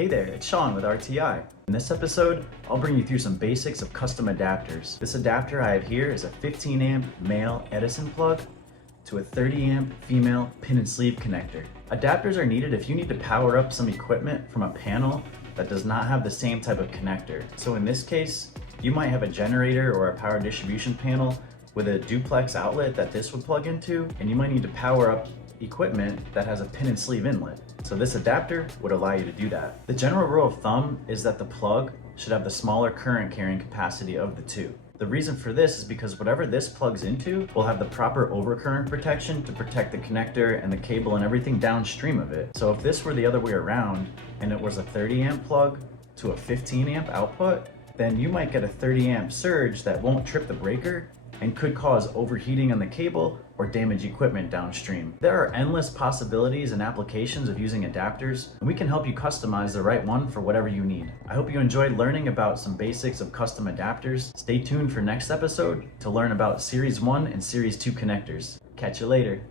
Hey there, it's Sean with RTI. In this episode, I'll bring you through some basics of custom adapters. This adapter I have here is a 15 amp male Edison plug to a 30 amp female pin and sleeve connector. Adapters are needed if you need to power up some equipment from a panel that does not have the same type of connector. So in this case, you might have a generator or a power distribution panel with a duplex outlet that this would plug into, and you might need to power up equipment that has a pin and sleeve inlet. So this adapter would allow you to do that. The general rule of thumb is that the plug should have the smaller current carrying capacity of the two. The reason for this is because whatever this plugs into will have the proper overcurrent protection to protect the connector and the cable and everything downstream of it. So if this were the other way around and it was a 30 amp plug to a 15 amp output, then you might get a 30 amp surge that won't trip the breaker and could cause overheating on the cable or damage equipment downstream. There are endless possibilities and applications of using adapters, and we can help you customize the right one for whatever you need. I hope you enjoyed learning about some basics of custom adapters. Stay tuned for next episode to learn about Series 1 and Series 2 connectors. Catch you later.